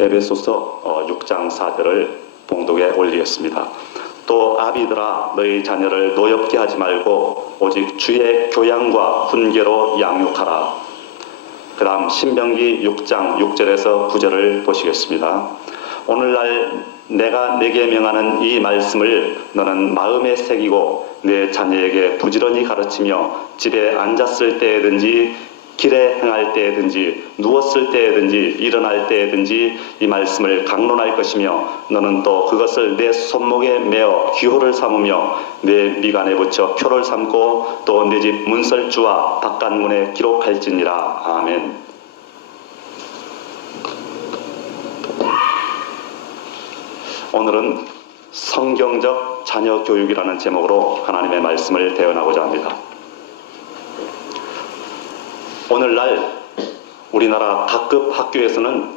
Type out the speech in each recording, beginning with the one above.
에베소서 6장 4절을 봉독에 올리겠습니다. 또 아비들아 너희 자녀를 노엽게 하지 말고 오직 주의 교양과 훈계로 양육하라. 그 다음 신명기 6장 6절에서 9절을 보시겠습니다. 오늘날 내가 내게 명하는 이 말씀을 너는 마음에 새기고 내 자녀에게 부지런히 가르치며 집에 앉았을 때든지 길에 행할 때든지 누웠을 때든지 일어날 때든지 이 말씀을 강론할 것이며 너는 또 그것을 내 손목에 메어 기호를 삼으며 내 미간에 붙여 표를 삼고 또 내 집 문설주와 바깥문에 기록할지니라. 아멘. 오늘은 성경적 자녀 교육이라는 제목으로 하나님의 말씀을 대언하고자 합니다. 오늘날 우리나라 각급 학교에서는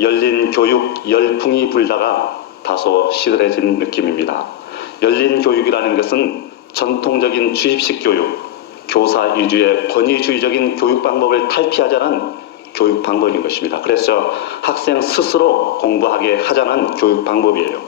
열린 교육 열풍이 불다가 다소 시들해진 느낌입니다. 열린 교육이라는 것은 전통적인 주입식 교육, 교사 위주의 권위주의적인 교육 방법을 탈피하자는 교육 방법인 것입니다. 그래서 학생 스스로 공부하게 하자는 교육 방법이에요.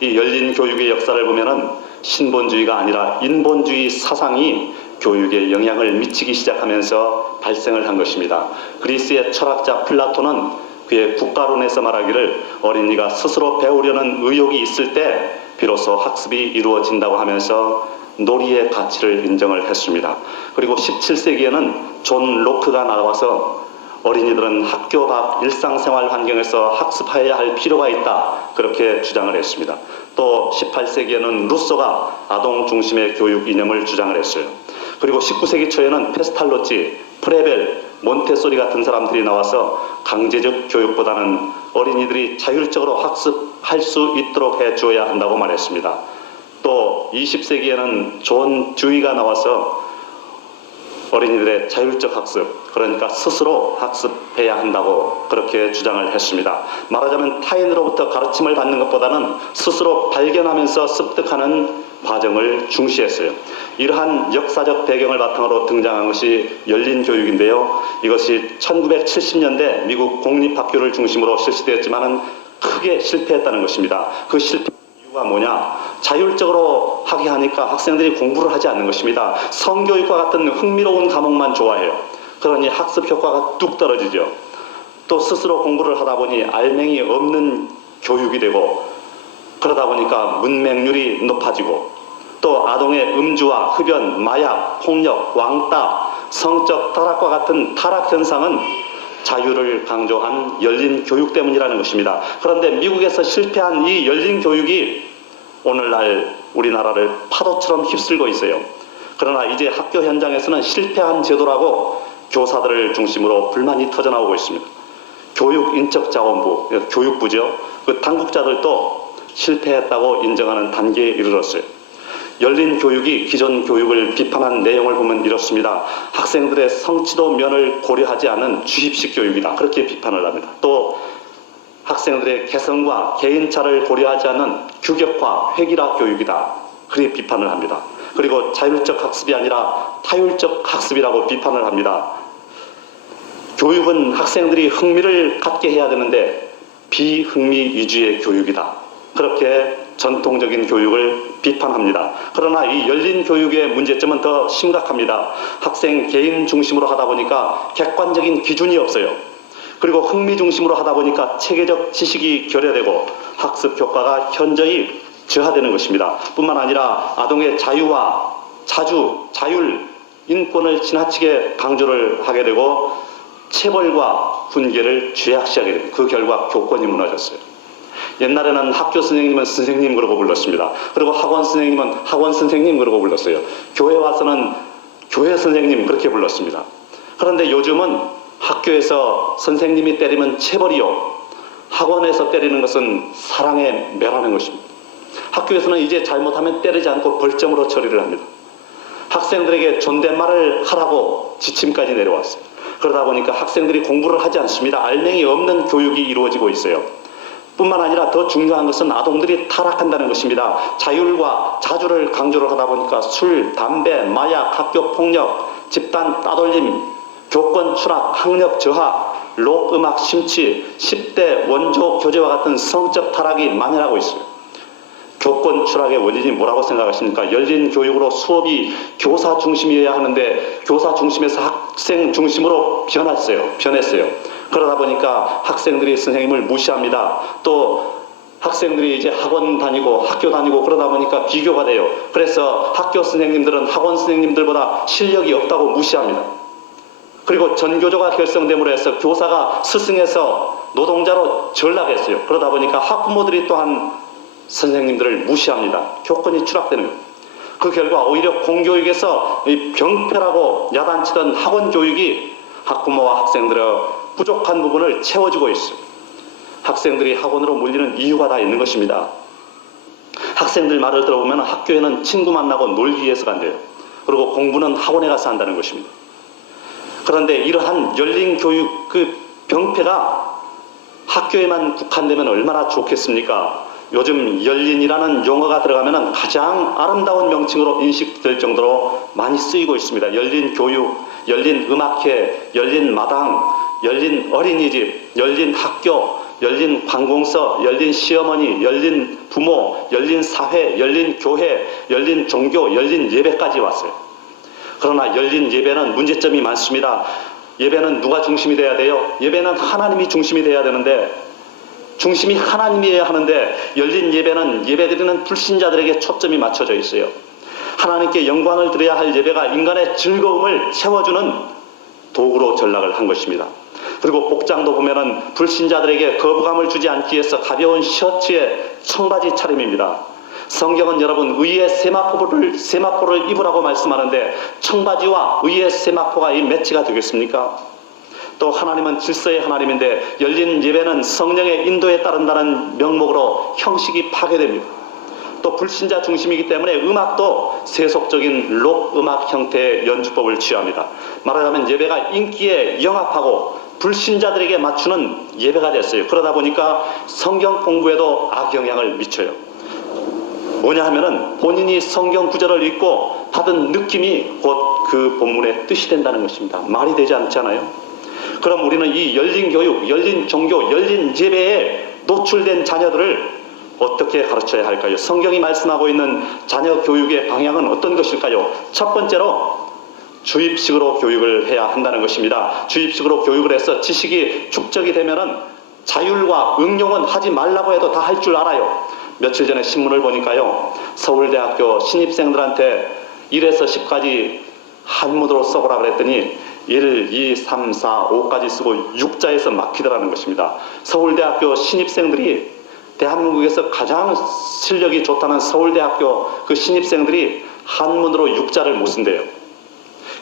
이 열린 교육의 역사를 보면은 신본주의가 아니라 인본주의 사상이 교육에 영향을 미치기 시작하면서 발생을 한 것입니다. 그리스의 철학자 플라톤은 그의 국가론에서 말하기를 어린이가 스스로 배우려는 의욕이 있을 때 비로소 학습이 이루어진다고 하면서 놀이의 가치를 인정을 했습니다. 그리고 17세기에는 존 로크가 나와서 어린이들은 학교 밖 일상생활 환경에서 학습해야 할 필요가 있다, 그렇게 주장을 했습니다. 또 18세기에는 루소가 아동 중심의 교육 이념을 주장을 했어요. 그리고 19세기 초에는 페스탈로치, 프레벨, 몬테소리 같은 사람들이 나와서 강제적 교육보다는 어린이들이 자율적으로 학습할 수 있도록 해줘야 한다고 말했습니다. 또 20세기에는 존 듀이가 나와서 어린이들의 자율적 학습, 그러니까 스스로 학습해야 한다고 그렇게 주장을 했습니다. 말하자면 타인으로부터 가르침을 받는 것보다는 스스로 발견하면서 습득하는 과정을 중시했어요. 이러한 역사적 배경을 바탕으로 등장한 것이 열린 교육인데요. 이것이 1970년대 미국 공립학교를 중심으로 실시되었지만 크게 실패했다는 것입니다. 그 실패 이유가 뭐냐? 자율적으로 하게 하니까 학생들이 공부를 하지 않는 것입니다. 성교육과 같은 흥미로운 과목만 좋아해요. 그러니 학습 효과가 뚝 떨어지죠. 또 스스로 공부를 하다 보니 알맹이 없는 교육이 되고, 그러다 보니까 문맹률이 높아지고, 또 아동의 음주와 흡연, 마약, 폭력, 왕따, 성적 타락과 같은 타락 현상은 자유를 강조한 열린 교육 때문이라는 것입니다. 그런데 미국에서 실패한 이 열린 교육이 오늘날 우리나라를 파도처럼 휩쓸고 있어요. 그러나 이제 학교 현장에서는 실패한 제도라고 교사들을 중심으로 불만이 터져나오고 있습니다. 교육인적자원부, 교육부죠. 그 당국자들도 실패했다고 인정하는 단계에 이르렀어요. 열린 교육이 기존 교육을 비판한 내용을 보면 이렇습니다. 학생들의 성취도 면을 고려하지 않은 주입식 교육이다, 그렇게 비판을 합니다. 또 학생들의 개성과 개인차를 고려하지 않는 규격화, 획일화 교육이다, 그렇게 비판을 합니다. 그리고 자율적 학습이 아니라 타율적 학습이라고 비판을 합니다. 교육은 학생들이 흥미를 갖게 해야 되는데 비흥미 위주의 교육이다, 그렇게 전통적인 교육을 비판합니다. 그러나 이 열린 교육의 문제점은 더 심각합니다. 학생 개인 중심으로 하다 보니까 객관적인 기준이 없어요. 그리고 흥미 중심으로 하다 보니까 체계적 지식이 결여되고 학습 효과가 현저히 저하되는 것입니다. 뿐만 아니라 아동의 자유와 자율, 인권을 지나치게 강조를 하게 되고 체벌과 훈계를 죄악시하게 됩니다. 그 결과 교권이 무너졌어요. 옛날에는 학교 선생님은 선생님 그러고 불렀습니다. 그리고 학원 선생님은 학원 선생님 그러고 불렀어요. 교회 와서는 교회 선생님 그렇게 불렀습니다. 그런데 요즘은 학교에서 선생님이 때리면 체벌이요, 학원에서 때리는 것은 사랑에 멸하는 것입니다. 학교에서는 이제 잘못하면 때리지 않고 벌점으로 처리를 합니다. 학생들에게 존댓말을 하라고 지침까지 내려왔어요. 그러다 보니까 학생들이 공부를 하지 않습니다. 알맹이 없는 교육이 이루어지고 있어요. 뿐만 아니라 더 중요한 것은 아동들이 타락한다는 것입니다. 자율과 자주를 강조를 하다 보니까 술, 담배, 마약, 학교 폭력, 집단 따돌림, 교권 추락, 학력 저하, 록 음악 심취, 10대 원조 교재와 같은 성적 타락이 만연하고 있어요. 교권 추락의 원인이 뭐라고 생각하십니까? 열린 교육으로 수업이 교사 중심이어야 하는데 교사 중심에서 학생 중심으로 변했어요. 그러다 보니까 학생들이 선생님을 무시합니다. 또 학생들이 이제 학원 다니고 학교 다니고 그러다 보니까 비교가 돼요. 그래서 학교 선생님들은 학원 선생님들보다 실력이 없다고 무시합니다. 그리고 전교조가 결성됨으로 해서 교사가 스승에서 노동자로 전락했어요. 그러다 보니까 학부모들이 또한 선생님들을 무시합니다. 교권이 추락되는 거예요. 그 결과 오히려 공교육에서 이 병폐라고 야단치던 학원 교육이 학부모와 학생들의 부족한 부분을 채워주고 있어요. 학생들이 학원으로 몰리는 이유가 다 있는 것입니다. 학생들 말을 들어보면 학교에는 친구 만나고 놀기 위해서 간대요. 그리고 공부는 학원에 가서 한다는 것입니다. 그런데 이러한 열린 교육 그 병폐가 학교에만 국한되면 얼마나 좋겠습니까? 요즘 열린이라는 용어가 들어가면 가장 아름다운 명칭으로 인식될 정도로 많이 쓰이고 있습니다. 열린 교육, 열린 음악회, 열린 마당, 열린 어린이집, 열린 학교, 열린 관공서, 열린 시어머니, 열린 부모, 열린 사회, 열린 교회, 열린 종교, 열린 예배까지 왔어요. 그러나 열린 예배는 문제점이 많습니다. 예배는 누가 중심이 돼야 돼요? 예배는 하나님이 중심이 돼야 되는데 중심이 하나님이어야 하는데 열린 예배는 예배드리는 불신자들에게 초점이 맞춰져 있어요. 하나님께 영광을 드려야 할 예배가 인간의 즐거움을 채워주는 도구로 전락을 한 것입니다. 그리고 복장도 보면은 불신자들에게 거부감을 주지 않기 위해서 가벼운 셔츠에 청바지 차림입니다. 성경은 여러분 의의 세마포를 입으라고 말씀하는데 청바지와 의의 세마포가 이 매치가 되겠습니까? 또 하나님은 질서의 하나님인데 열린 예배는 성령의 인도에 따른다는 명목으로 형식이 파괴됩니다. 또 불신자 중심이기 때문에 음악도 세속적인 록 음악 형태의 연주법을 취합니다. 말하자면 예배가 인기에 영합하고 불신자들에게 맞추는 예배가 됐어요. 그러다 보니까 성경 공부에도 악영향을 미쳐요. 뭐냐 하면은 본인이 성경 구절을 읽고 받은 느낌이 곧 그 본문의 뜻이 된다는 것입니다. 말이 되지 않잖아요. 그럼 우리는 이 열린 교육, 열린 종교, 열린 예배에 노출된 자녀들을 어떻게 가르쳐야 할까요? 성경이 말씀하고 있는 자녀 교육의 방향은 어떤 것일까요? 첫 번째로 주입식으로 교육을 해야 한다는 것입니다. 주입식으로 교육을 해서 지식이 축적이 되면은 자율과 응용은 하지 말라고 해도 다 할 줄 알아요. 며칠 전에 신문을 보니까요. 서울대학교 신입생들한테 1에서 10까지 한문으로 써보라 그랬더니 1, 2, 3, 4, 5까지 쓰고 6자에서 막히더라는 것입니다. 서울대학교 신입생들이 대한민국에서 가장 실력이 좋다는 서울대학교 그 신입생들이 한문으로 6자를 못 쓴대요.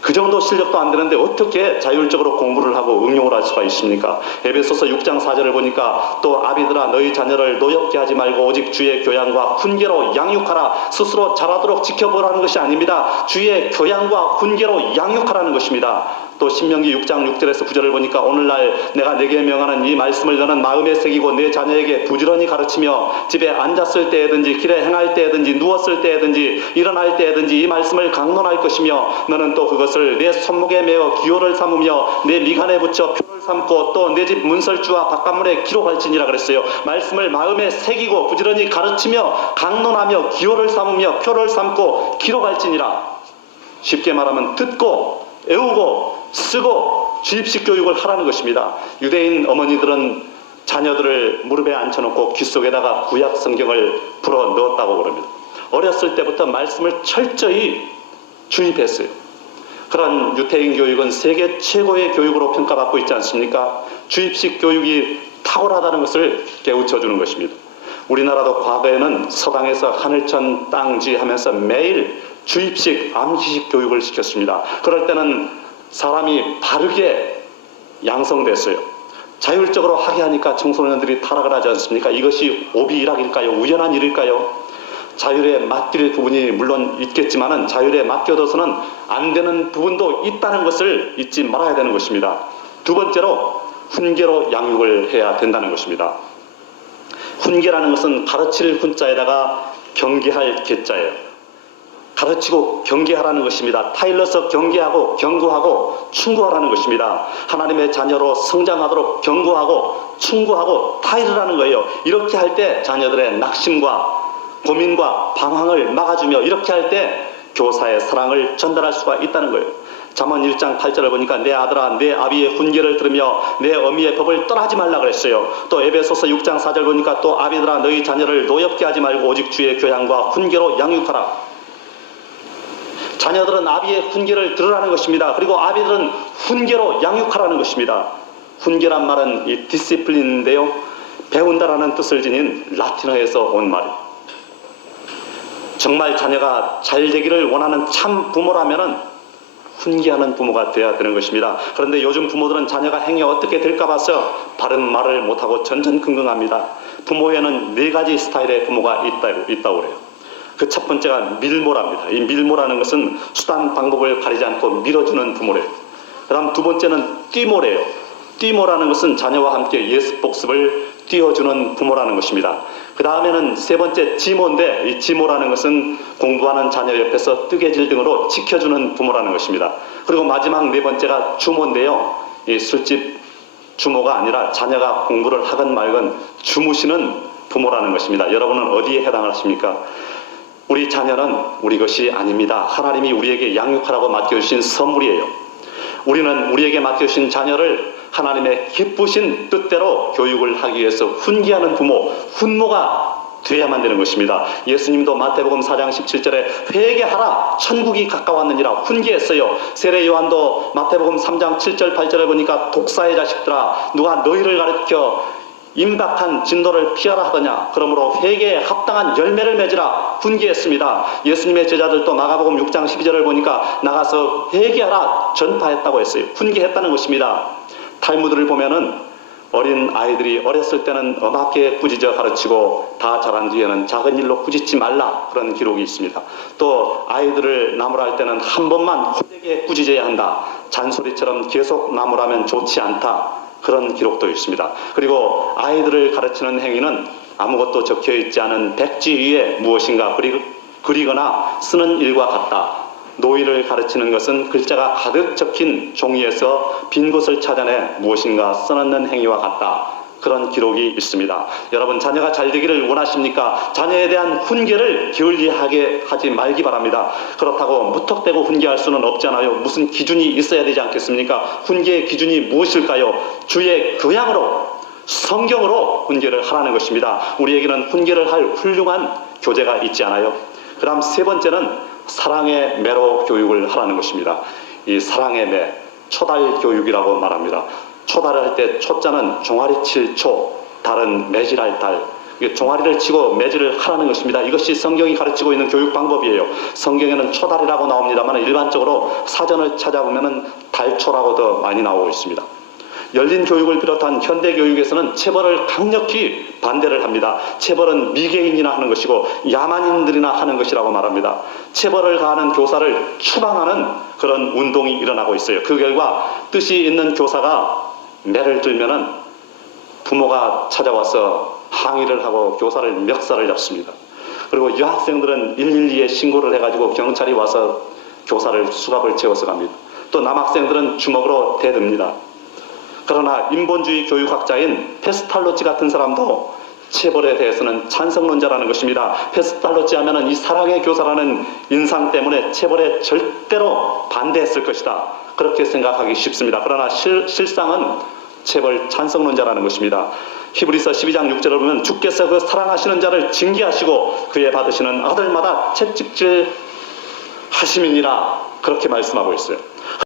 그 정도 실력도 안 되는데 어떻게 자율적으로 공부를 하고 응용을 할 수가 있습니까? 에베소서 6장 4절을 보니까 또 아비들아 너희 자녀를 노엽게 하지 말고 오직 주의 교양과 훈계로 양육하라. 스스로 잘하도록 지켜보라는 것이 아닙니다. 주의 교양과 훈계로 양육하라는 것입니다. 또 신명기 6장 6절에서 9절을 보니까 오늘날 내가 내게 명하는 이 말씀을 너는 마음에 새기고 내 자녀에게 부지런히 가르치며 집에 앉았을 때에든지 길에 행할 때에든지 누웠을 때에든지 일어날 때에든지 이 말씀을 강론할 것이며 너는 또 그것을 내 손목에 메어 기호를 삼으며 내 미간에 붙여 표를 삼고 또 내 집 문설주와 바깥문에 기록할지니라 그랬어요. 말씀을 마음에 새기고 부지런히 가르치며 강론하며 기호를 삼으며 표를 삼고 기록할지니라. 쉽게 말하면 듣고 애우고 쓰고 주입식 교육을 하라는 것입니다. 유대인 어머니들은 자녀들을 무릎에 앉혀놓고 귀 속에다가 구약 성경을 불어 넣었다고 그럽니다. 어렸을 때부터 말씀을 철저히 주입했어요. 그런 유태인 교육은 세계 최고의 교육으로 평가받고 있지 않습니까? 주입식 교육이 탁월하다는 것을 깨우쳐주는 것입니다. 우리나라도 과거에는 서당에서 하늘천 땅지 하면서 매일 주입식 암시식 교육을 시켰습니다. 그럴 때는 사람이 바르게 양성됐어요. 자율적으로 하게 하니까 청소년들이 타락을 하지 않습니까? 이것이 오비일학일까요? 우연한 일일까요? 자율에 맡길 부분이 물론 있겠지만은 자율에 맡겨둬서는 안 되는 부분도 있다는 것을 잊지 말아야 되는 것입니다. 두 번째로 훈계로 양육을 해야 된다는 것입니다. 훈계라는 것은 가르칠 훈자에다가 경계할 계자예요. 가르치고 경계하라는 것입니다. 타일러서 경계하고 경고하고 충고하라는 것입니다. 하나님의 자녀로 성장하도록 경고하고 충고하고 타일하는 거예요. 이렇게 할 때 자녀들의 낙심과 고민과 방황을 막아주며 이렇게 할 때 교사의 사랑을 전달할 수가 있다는 거예요. 잠언 1장 8절을 보니까 내 아들아 내 아비의 훈계를 들으며 내 어미의 법을 떠나지 말라 그랬어요. 또 에베소서 6장 4절 보니까 또 아비들아 너희 자녀를 노엽게 하지 말고 오직 주의 교양과 훈계로 양육하라. 자녀들은 아비의 훈계를 들으라는 것입니다. 그리고 아비들은 훈계로 양육하라는 것입니다. 훈계란 말은 이 디시플린인데요. 배운다라는 뜻을 지닌 라틴어에서 온 말이에요. 정말 자녀가 잘 되기를 원하는 참 부모라면은 훈계하는 부모가 되어야 되는 것입니다. 그런데 요즘 부모들은 자녀가 행위 어떻게 될까 봐서 바른 말을 못하고 전전긍긍합니다. 부모에는 4가지 스타일의 부모가 있다고 그래요. 그 첫 번째가 밀모랍니다. 이 밀모라는 것은 수단 방법을 가리지 않고 밀어주는 부모래요. 그 다음 두 번째는 띠모래요. 띠모라는 것은 자녀와 함께 예습 복습을 띄워주는 부모라는 것입니다. 그 다음에는 세 번째 지모인데 이 지모라는 것은 공부하는 자녀 옆에서 뜨개질 등으로 지켜주는 부모라는 것입니다. 그리고 마지막 네 번째가 주모인데요. 이 술집 주모가 아니라 자녀가 공부를 하건 말건 주무시는 부모라는 것입니다. 여러분은 어디에 해당을 하십니까? 우리 자녀는 우리 것이 아닙니다. 하나님이 우리에게 양육하라고 맡겨주신 선물이에요. 우리는 우리에게 맡겨주신 자녀를 하나님의 기쁘신 뜻대로 교육을 하기 위해서 훈계하는 부모, 훈모가 되어야만 되는 것입니다. 예수님도 마태복음 4장 17절에 회개하라 천국이 가까웠느니라 훈계했어요. 세례 요한도 마태복음 3장 7절 8절에 보니까 독사의 자식들아 누가 너희를 가르쳐 임박한 진도를 피하라 하더냐. 그러므로 회개에 합당한 열매를 맺으라 훈계했습니다. 예수님의 제자들도 마가복음 6장 12절을 보니까 나가서 회개하라 전파했다고 했어요. 훈계했다는 것입니다. 탈무드를 보면은 어린 아이들이 어렸을 때는 엄하게 꾸짖어 가르치고 다 자란 뒤에는 작은 일로 꾸짖지 말라 그런 기록이 있습니다. 또 아이들을 나무랄 때는 한 번만 호되게 꾸짖어야 한다. 잔소리처럼 계속 나무라면 좋지 않다. 그런 기록도 있습니다. 그리고 아이들을 가르치는 행위는 아무것도 적혀있지 않은 백지 위에 무엇인가 그리거나 쓰는 일과 같다. 노이를 가르치는 것은 글자가 가득 적힌 종이에서 빈 곳을 찾아내 무엇인가 써넣는 행위와 같다. 그런 기록이 있습니다. 여러분 자녀가 잘 되기를 원하십니까? 자녀에 대한 훈계를 게을리하게 하지 말기 바랍니다. 그렇다고 무턱대고 훈계할 수는 없잖아요. 무슨 기준이 있어야 되지 않겠습니까? 훈계의 기준이 무엇일까요? 주의 교양으로 성경으로 훈계를 하라는 것입니다. 우리에게는 훈계를 할 훌륭한 교재가 있지 않아요? 그 다음 세 번째는 사랑의 매로 교육을 하라는 것입니다. 이 사랑의 매, 초달 교육이라고 말합니다. 초달을 할 때 초자는 종아리 칠 초, 달은 매질할 달. 종아리를 치고 매질을 하라는 것입니다. 이것이 성경이 가르치고 있는 교육 방법이에요. 성경에는 초달이라고 나옵니다만 일반적으로 사전을 찾아보면 달초라고 더 많이 나오고 있습니다. 열린 교육을 비롯한 현대 교육에서는 체벌을 강력히 반대를 합니다. 체벌은 미개인이나 하는 것이고 야만인들이나 하는 것이라고 말합니다. 체벌을 가하는 교사를 추방하는 그런 운동이 일어나고 있어요. 그 결과 뜻이 있는 교사가 매를 들면은 부모가 찾아와서 항의를 하고 교사를 멱살을 잡습니다. 그리고 여학생들은 112에 신고를 해가지고 경찰이 와서 교사를 수갑을 채워서 갑니다. 또 남학생들은 주먹으로 대듭니다. 그러나 인본주의 교육학자인 페스탈로치 같은 사람도 체벌에 대해서는 찬성론자라는 것입니다. 페스탈로치 하면은 이 사랑의 교사라는 인상 때문에 체벌에 절대로 반대했을 것이다. 그렇게 생각하기 쉽습니다. 그러나 실상은 체벌 찬성론자라는 것입니다. 히브리서 12장 6절을 보면 주께서 그 사랑하시는 자를 징계하시고 그에 받으시는 아들마다 채찍질 하심이니라 그렇게 말씀하고 있어요.